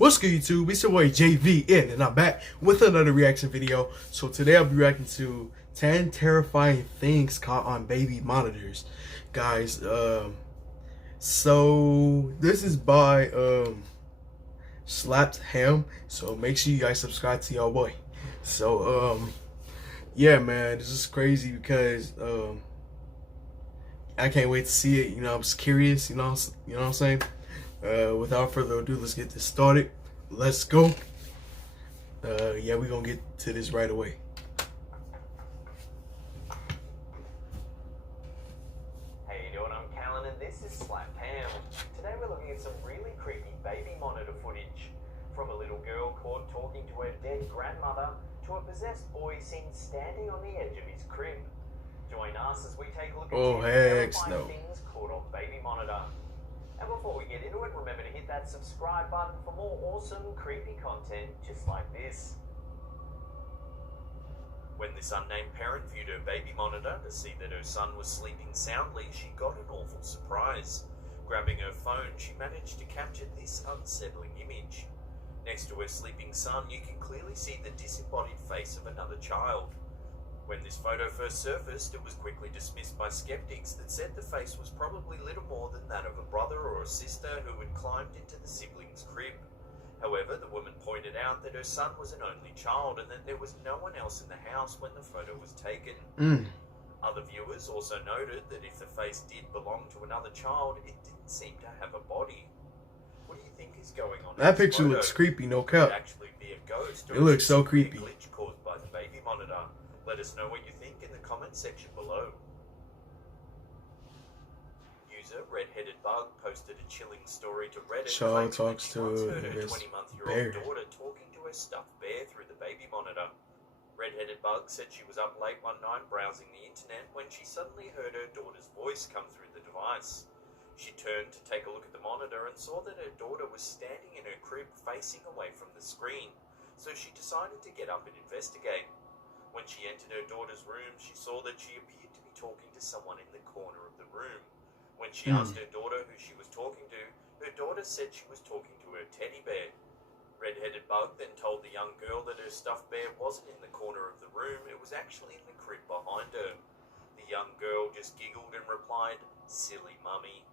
What's good, YouTube? It's your boy JVN, and I'm back with another reaction video. So today I'll be reacting to 10 terrifying things caught on baby monitors. Guys, so this is by Slapped Ham. So make sure you guys subscribe to your boy. So yeah, man, this is crazy because I can't wait to see it. You know, I'm just curious. You know what I'm saying. Without further ado, let's get this started. Let's go. Yeah, we're gonna get to this right away. Hey, you doing? I'm Callan and this is Slapped Ham. Today we're looking at some really creepy baby monitor footage. From a little girl caught talking to her dead grandmother to a possessed boy seen standing on the edge of his crib. Join us as we take a look at 10 terrifying things caught on baby monitor. And before we get into it, remember to hit that subscribe button for more awesome, creepy content just like this. When this unnamed parent viewed her baby monitor to see that her son was sleeping soundly, she got an awful surprise. Grabbing her phone, she managed to capture this unsettling image. Next to her sleeping son, you can clearly see the disembodied face of another child. When this photo first surfaced, it was quickly dismissed by skeptics that said the face was probably little more than that of a brother or a sister who had climbed into the sibling's crib. However, the woman pointed out that her son was an only child and that there was no one else in the house when the photo was taken. Other viewers also noted that if the face did belong to another child, it didn't seem to have a body. What do you think is going on? That picture looks creepy, no cap. Actually be a ghost, or it looks so creepy. A glitch caused by the baby monitor. Let us know what you think in the comment section below. User Redheaded Bug posted a chilling story to Reddit. Child talks to his 20-month-old daughter talking to her stuffed bear through the baby monitor. Redheaded Bug said she was up late one night browsing the internet when she suddenly heard her daughter's voice come through the device. She turned to take a look at the monitor and saw that her daughter was standing in her crib facing away from the screen, so she decided to get up and investigate. When she entered her daughter's room, she saw that she appeared to be talking to someone in the corner of the room. When she asked her daughter who she was talking to, her daughter said she was talking to her teddy bear. Red-headed Bug then told the young girl that her stuffed bear wasn't in the corner of the room, it was actually in the crib behind her. The young girl just giggled and replied, "Silly mummy."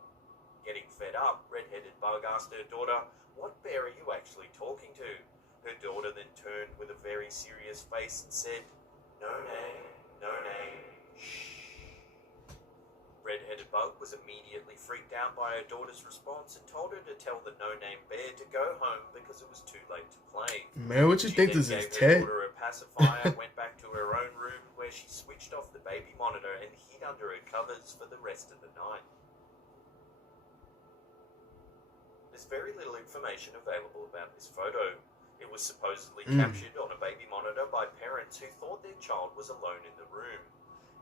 Getting fed up, Red-headed Bug asked her daughter, "What bear are you actually talking to?" Her daughter then turned with a very serious face and said, "No name, no name, shh." Red-headed Bug was immediately freaked out by her daughter's response and told her to tell the no-name bear to go home because it was too late to play. Man, what you think this is, Ted? She gave her daughter a pacifier, went back to her own room where she switched off the baby monitor and hid under her covers for the rest of the night. There's very little information available about this photo. It was supposedly captured on a baby monitor by parents who thought their child was alone in the room.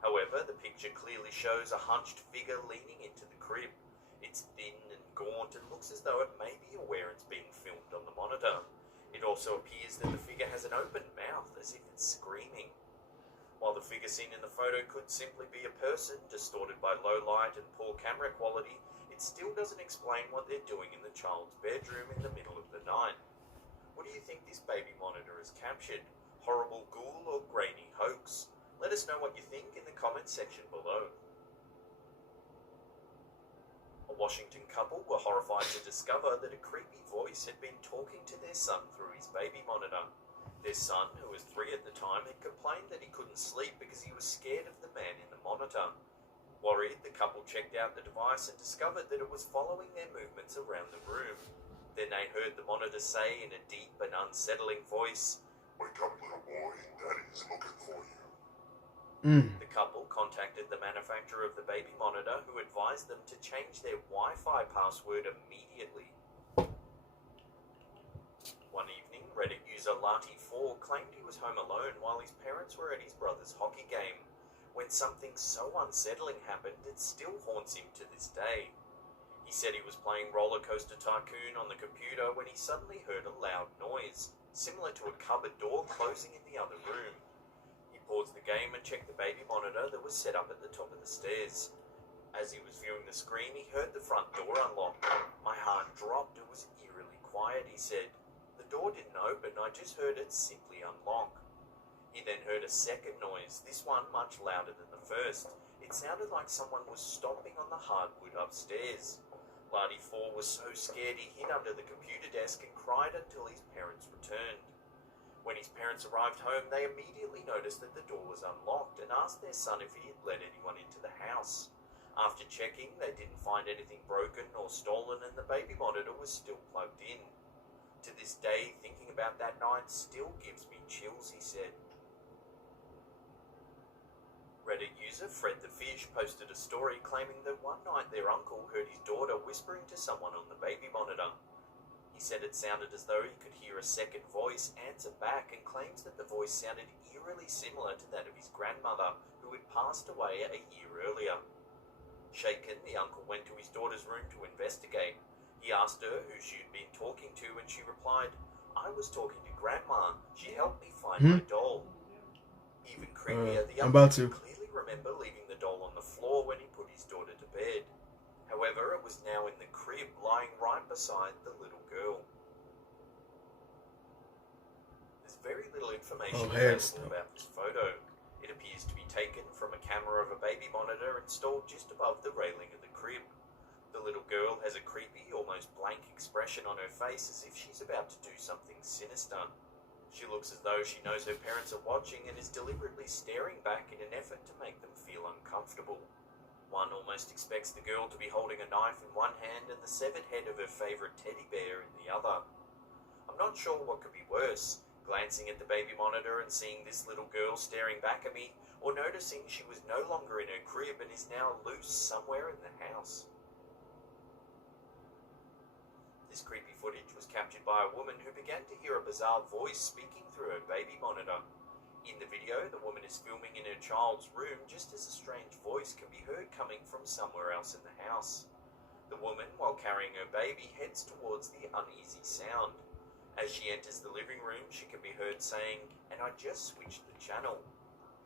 However, the picture clearly shows a hunched figure leaning into the crib. It's thin and gaunt and looks as though it may be aware it's being filmed on the monitor. It also appears that the figure has an open mouth as if it's screaming. While the figure seen in the photo could simply be a person distorted by low light and poor camera quality, it still doesn't explain what they're doing in the child's bedroom in the middle of the night. What do you think this baby monitor has captured? Horrible ghoul or grainy hoax? Let us know what you think in the comment section below. A Washington couple were horrified to discover that a creepy voice had been talking to their son through his baby monitor. Their son, who was 3 at the time, had complained that he couldn't sleep because he was scared of the man in the monitor. Worried, the couple checked out the device and discovered that it was following their movements around the room. Then they heard the monitor say in a deep and unsettling voice, "Wake up, little boy, Daddy's looking for you." The couple contacted the manufacturer of the baby monitor, who advised them to change their Wi-Fi password immediately. One evening, Reddit user Lati4 claimed he was home alone while his parents were at his brother's hockey game, when something so unsettling happened it still haunts him to this day. He said he was playing Roller Coaster Tycoon on the computer when he suddenly heard a loud noise, similar to a cupboard door closing in the other room. He paused the game and checked the baby monitor that was set up at the top of the stairs. As he was viewing the screen, he heard the front door unlock. My heart dropped. It was eerily quiet, he said. The door didn't open, I just heard it simply unlock. He then heard a second noise, this one much louder than the first. It sounded like someone was stomping on the hardwood upstairs. Lardy 4 was so scared he hid under the computer desk and cried until his parents returned. When his parents arrived home, they immediately noticed that the door was unlocked and asked their son if he had let anyone into the house. After checking, they didn't find anything broken or stolen, and the baby monitor was still plugged in. To this day, thinking about that night still gives me chills, he said. Reddit user Fred the Fish posted a story claiming that one night their uncle heard his daughter whispering to someone on the baby monitor. He said it sounded as though he could hear a second voice answer back, and claims that the voice sounded eerily similar to that of his grandmother, who had passed away a year earlier. Shaken, the uncle went to his daughter's room to investigate. He asked her who she had been talking to, and she replied, "I was talking to Grandma. She helped me find my doll." Even creepier, the uncle could clearly remember leaving the doll on the floor when he put his daughter to bed. However, it was now in the crib, lying right beside the little girl. There's very little information available about this photo. It appears to be taken from a camera of a baby monitor installed just above the railing of the crib. The little girl has a creepy, almost blank expression on her face, as if she's about to do something sinister. She looks as though she knows her parents are watching and is deliberately staring back in an effort to make them feel uncomfortable. One almost expects the girl to be holding a knife in one hand and the severed head of her favourite teddy bear in the other. I'm not sure what could be worse, glancing at the baby monitor and seeing this little girl staring back at me, or noticing she was no longer in her crib and is now loose somewhere in the house. This creepy footage was captured by a woman who began to hear a bizarre voice speaking through her baby monitor. In the video, the woman is filming in her child's room just as a strange voice can be heard coming from somewhere else in the house. The woman, while carrying her baby, heads towards the uneasy sound. As she enters the living room, she can be heard saying, "And I just switched the channel."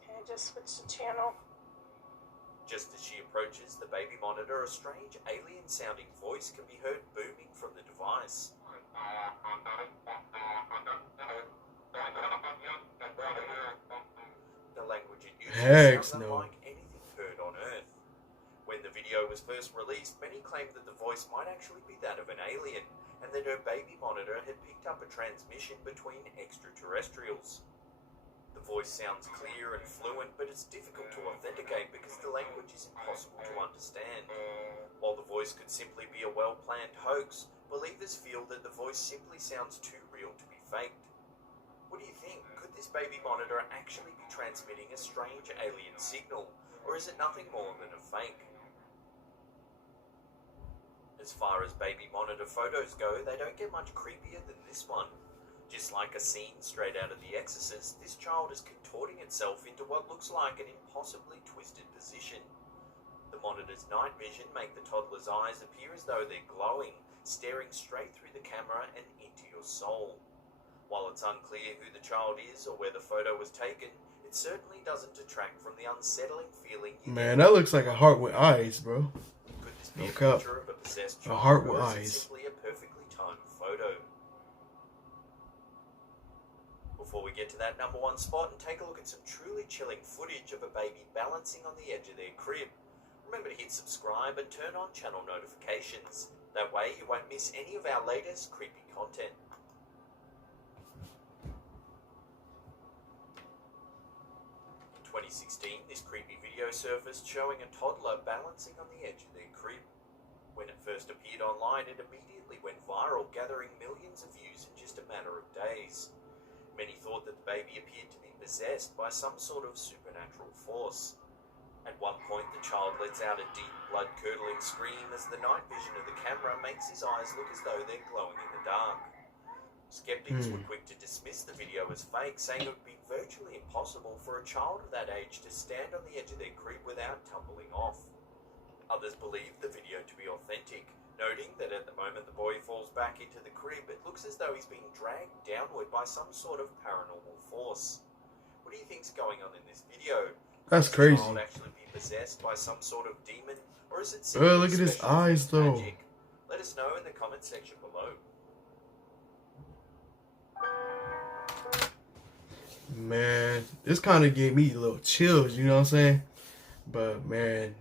Okay, I just switched the channel. Just as she approaches the baby monitor, a strange alien-sounding voice can be heard booming from the device. The language it uses sounds unlike anything heard on Earth. When the video was first released, many claimed that the voice might actually be that of an alien, and that her baby monitor had picked up a transmission between extraterrestrials. The voice sounds clear and fluent, but it's difficult to authenticate because the language is impossible to understand. While the voice could simply be a well-planned hoax, believers feel that the voice simply sounds too real to be faked. What do you think? Could this baby monitor actually be transmitting a strange alien signal, or is it nothing more than a fake? As far as baby monitor photos go, they don't get much creepier than this one. Just like a scene straight out of The Exorcist, this child is contorting itself into what looks like an impossibly twisted position. The monitor's night vision make the toddler's eyes appear as though they're glowing, staring straight through the camera and into your soul. While it's unclear who the child is or where the photo was taken, it certainly doesn't detract from the unsettling feeling you get. Man, that looks like a heart with eyes, bro. Could this be No a cap. picture of a possessed child, A heart with or is it eyes. simply a perfectly timed photo? Before we get to that number one spot and take a look at some truly chilling footage of a baby balancing on the edge of their crib, remember to hit subscribe and turn on channel notifications. That way you won't miss any of our latest creepy content. In 2016, this creepy video surfaced showing a toddler balancing on the edge of their crib. When it first appeared online, it immediately went viral, gathering millions of views in just a matter of days. Many thought that the baby appeared to be possessed by some sort of supernatural force. At one point, the child lets out a deep, blood-curdling scream as the night vision of the camera makes his eyes look as though they're glowing in the dark. Skeptics were quick to dismiss the video as fake, saying it would be virtually impossible for a child of that age to stand on the edge of their crib without tumbling off. Others believed the video to be authentic, noting that at the moment the boy falls back into the crib, it looks as though he's being dragged downward by some sort of paranormal force. What do you think's going on in this video? That's Could crazy. the child actually be possessed by some sort of demon, or is it Look at his special eyes, effects though. magic? Let us know in the comment section below. Man, this kind of gave me a little chills, you know what I'm saying? But man,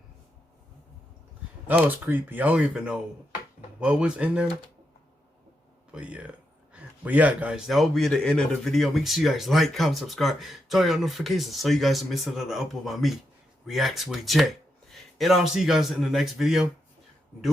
that was creepy. I don't even know what was in there. But yeah, guys, that will be the end of the video. Make sure you guys like, comment, subscribe, turn on notifications so you guys don't miss another upload by me, Reacts with Jay. And I'll see you guys in the next video.